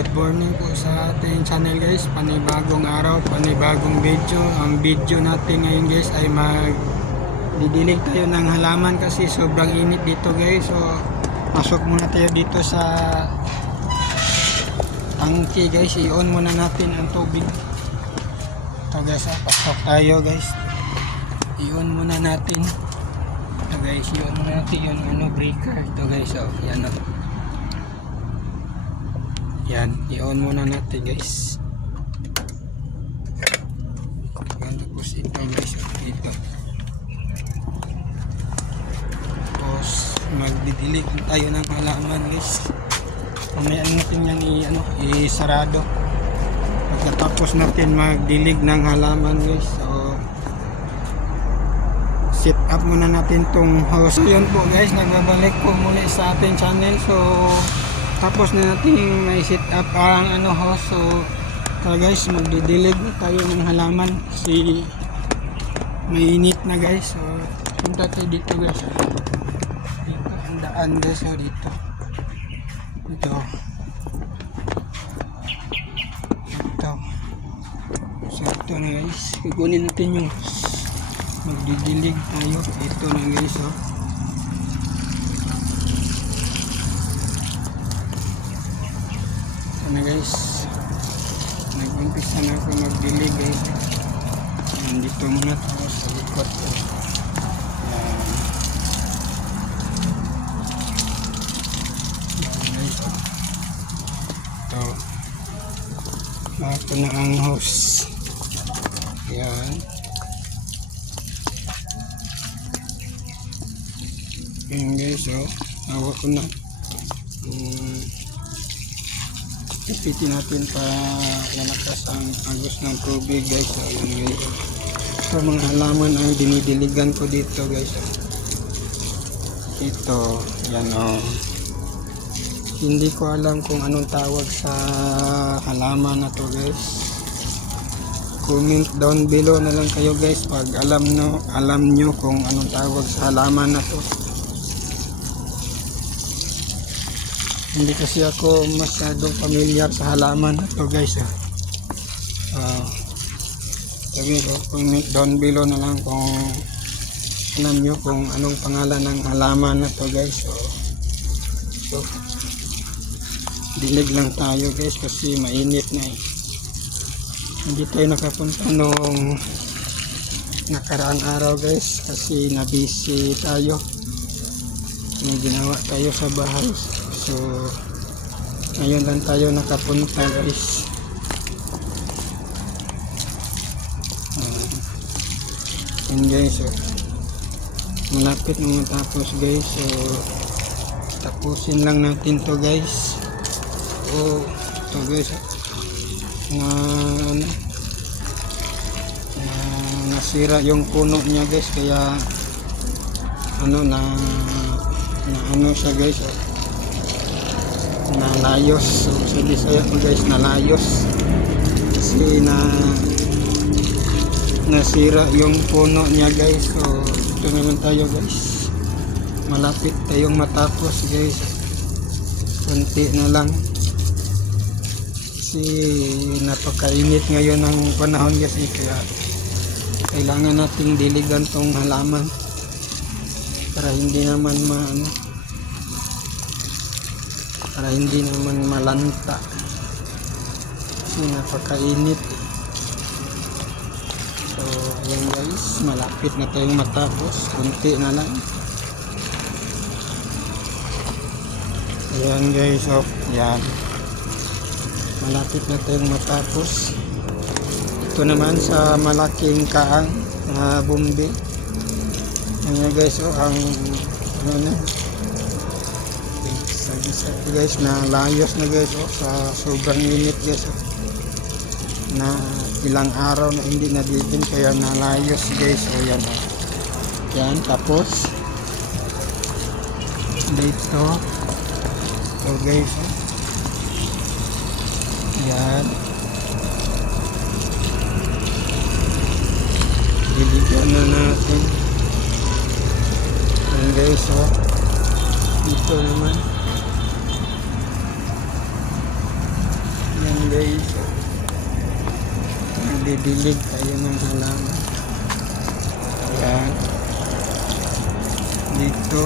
Good morning po sa ating channel guys. Panibagong araw, panibagong video. Ang video natin ngayon guys ay magdidilig tayo ng halaman kasi sobrang init dito guys. So pasok muna tayo dito sa tangki guys. I-on muna natin ang tubig. Ito guys, pasok tayo guys. I-on muna natin. Ito guys, i-on muna natin yung breaker. Ito guys, yan o. Yan, i-on muna natin guys. Yan, tapos ito guys, ito. Tapos magdidilig tayo ng halaman guys. Mamaya natin yan i-sarado. Pagkatapos natin magdilig ng halaman guys. So set up muna natin tong hose. So yun po guys, nagbabalik po muli sa ating channel. So tapos na natin may set up ang hose. So guys, magdidilig na tayo ng halaman kasi mainit na guys. So punta tayo dito guys. Dito ang daan guys. So dito so ito na guys, kukunin natin yung magdidilig tayo. Ito na guys. So na guys, nag-umpisa na ako magdilig guys. Nandito muna tayo sa likod ko. Ito na ang hose. Yan. Yan guys, so hawak ko na. Ipitin natin pa lalakas ang agos ng tubig guys. So yun guys, so mga halaman ang dinidiligan ko dito guys. Ito, yan hindi ko alam kung anong tawag sa halaman na to guys. Comment down below na lang kayo guys pag alam nyo kung anong tawag sa halaman na to. Hindi kasi ako masyadong familiar sa halaman na to guys. Sabi ko, comment down below na lang kung alam nyo kung anong pangalan ng halaman na to guys. So dilig lang tayo guys kasi mainit na eh. Hindi tayo nakapunta nung nakaraang araw guys kasi nabisi tayo. May ginawa tayo sa bahay. So ngayon lang tayo nakapunta guys. And guys, so malapit na matapos guys. So tapusin lang natin to guys. So ito guys, nasira yung puno niya guys, kaya siya guys, nalayos. So sa Bisaya ko guys, nalayos kasi nasira yung puno niya guys. So ito naman tayo guys, malapit tayong matapos guys, konti na lang kasi napakainit ngayon ng panahon kasi, kaya kailangan nating diligan tong halaman para hindi naman malanta kasi napakainit. So ayan guys, malapit na tayong matapos, kunti na lang. Ayan guys, so yan, malapit na tayong matapos. Ito naman sa malaking kaang na bumbi. Ayan guys, ang guys, na layos na guys sa sobrang init guys. Na ilang araw na hindi naditin kaya nalayos guys. O yan, yan, tapos dito. So guys, yan, diligyan na natin. Yan guys, dito naman guys. Nagdidilig tayo ng halaman. Ayan. Dito.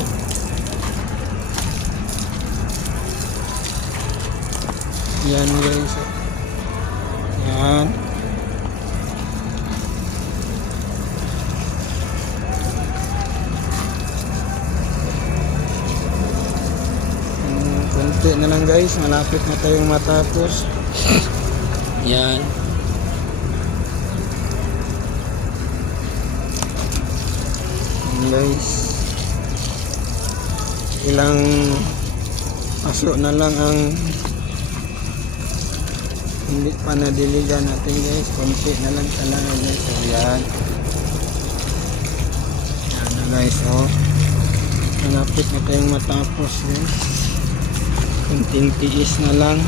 Ayan guys. Ayan. Konti na lang guys, malapit na tayong matapos. Yan. Guys, ilang paso na lang ang hindi pa nadiligan natin guys. Konti na lang talaga guys. So yan. Yan na guys. Oh, malapit na tayong matapos guys. Kunting tiis na lang.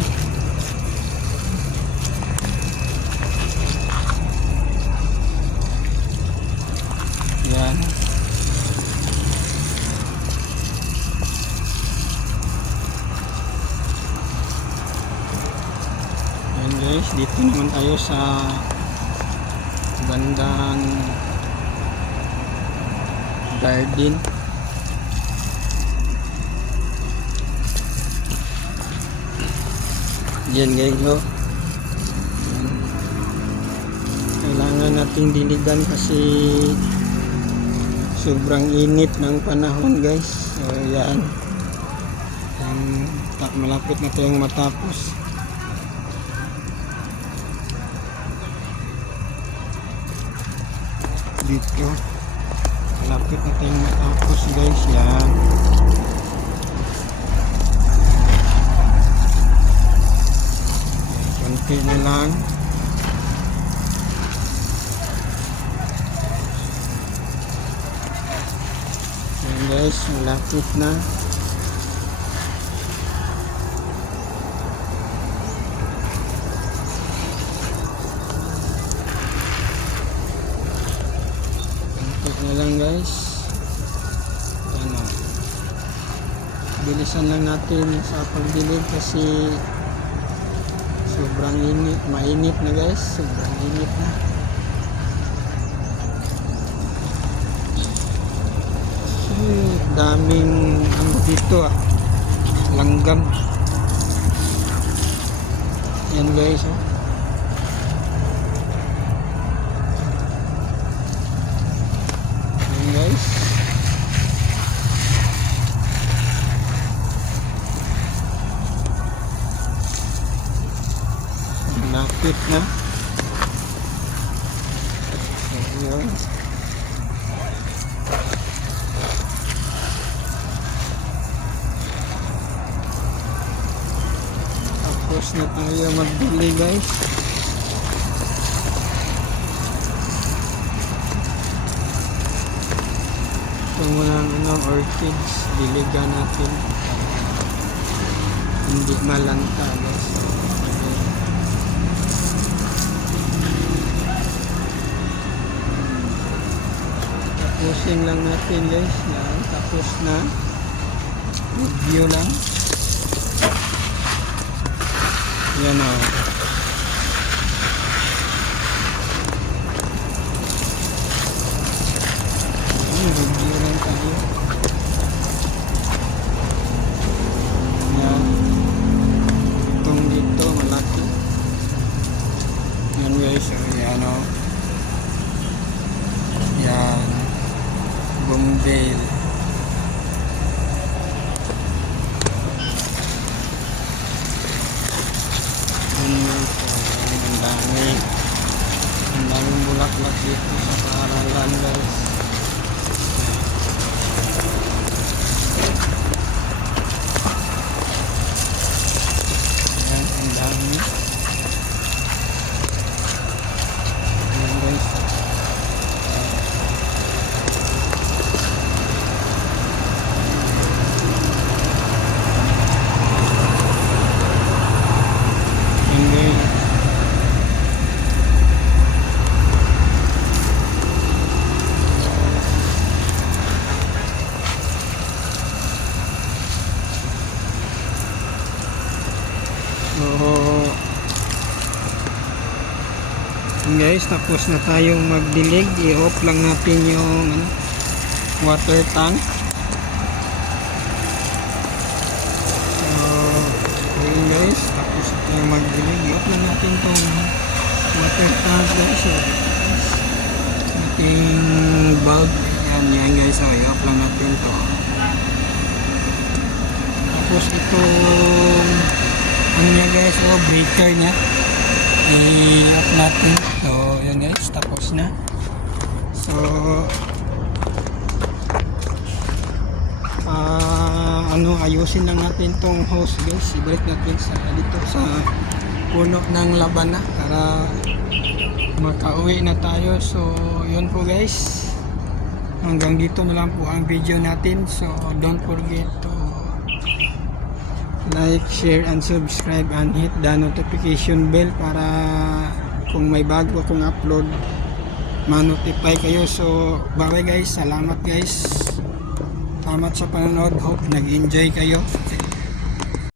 Yan. Yan guys, dito naman tayo sa bandang garden. Yan guys, oh. Kailangan nating diligan kasi sobrang init ng panahon guys. So yan, malapit na tayong matapos. Dito malapit na tayong matapos guys. Yan. Konti na lang. Yan guys, malapit na. Konti na lang guys. Ano, bilisan lang natin sa pagdilig kasi sobrang init, mainit na guys, sobrang init na. Daming ano dito langgam. Yan guys, oh. Yan guys. Lapit na. Ayun. Tapos na tayo magbili guys. Ito muna ang orchids, diligan natin. Hindi malanta guys. Tapusin lang natin guys. Yan, tapos na. Review lang. Yan o. Review lang tayo. Yan. Itong dito malaki. Yan guys. Yan o. Yan. Bumbil. Ang daming bulaklak dito sa paaralan guys. Ayan, ang dami. Ayan guys. Ayan guys. Yan guys, tapos na tayong magdilig. I-off lang natin yung water tank. So, ayun guys, tapos na tayong magdilig. I-off lang natin tong water tank guys. So, ating bulb. Yan guys, so, i-off lang natin to. Tapos itong ano niya guys, breaker niya i-off natin. So yan guys, tapos na. So ayusin lang natin tong hose guys. Ibalik natin dito sa puno ng labana para makauwi na tayo. So yun po guys, hanggang dito na lang po ang video natin. So don't forget to like, share, and subscribe, and hit the notification bell para kung may bago akong upload ma-notify kayo. So bye bye guys, salamat guys, salamat sa panonood, hope nag-enjoy kayo.